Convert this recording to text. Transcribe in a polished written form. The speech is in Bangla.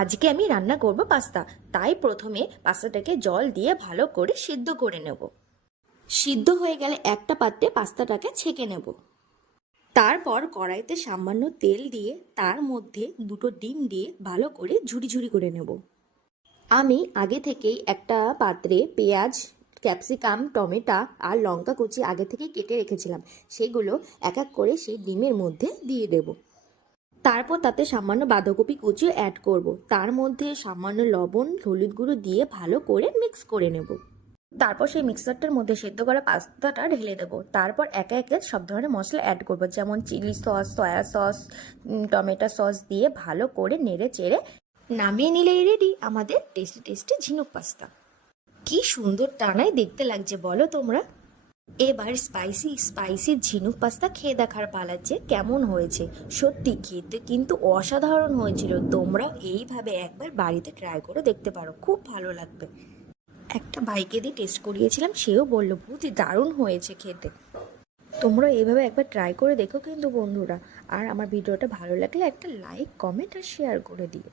আজকে আমি রান্না করব পাস্তা। তাই প্রথমে পাস্তাটাকে জল দিয়ে ভালো করে সিদ্ধ করে নেব। সিদ্ধ হয়ে গেলে একটা পাত্রে পাস্তাটাকে ছেঁকে নেব। তারপর কড়াইতে সামান্য তেল দিয়ে তার মধ্যে দুটো ডিম দিয়ে ভালো করে ঝুরি ঝুরি করে নেব। আমি আগে থেকেই একটা পাত্রে পেঁয়াজ, ক্যাপসিকাম, টমেটো আর লঙ্কা কুচি আগে থেকে কেটে রেখেছিলাম। সেগুলো এক এক করে সেই ডিমের মধ্যে দিয়ে দেব। তারপর তাতে সামান্য বাঁধাকপি কুচিও অ্যাড করব। তার মধ্যে সামান্য লবণ, হলুদ গুঁড়ো দিয়ে ভালো করে মিক্স করে নেব। তারপর সেই মিক্সারটার মধ্যে সেদ্ধ করা পাস্তাটা ঢেলে দেবো। তারপর একে একে সব ধরনের মশলা অ্যাড করব, যেমন chilli sauce, soya sauce, tomato sauce দিয়ে ভালো করে নেড়ে চেড়ে নামিয়ে নিলেই রেডি আমাদের টেস্টি টেস্টি ঝিনুক পাস্তা। কি সুন্দর টানায় দেখতে লাগছে বলো তোমরা। এবার স্পাইসি স্পাইসি ঝিনুক পাস্তা খেয়ে দেখার পালাচ্ছে কেমন হয়েছে। সত্যি খেতে কিন্তু অসাধারণ হয়েছিল। তোমরাও এইভাবে একবার বাড়িতে ট্রাই করে দেখতে পারো, খুব ভালো লাগবে। একটা ভাইকে দিয়ে টেস্ট করিয়েছিলাম, সেও বললো বহুত দারুণ হয়েছে খেতে। তোমরা এইভাবে একবার ট্রাই করে দেখো কিন্তু বন্ধুরা। আর আমার ভিডিওটা ভালো লাগলে একটা লাইক, কমেন্ট আর শেয়ার করে দিও।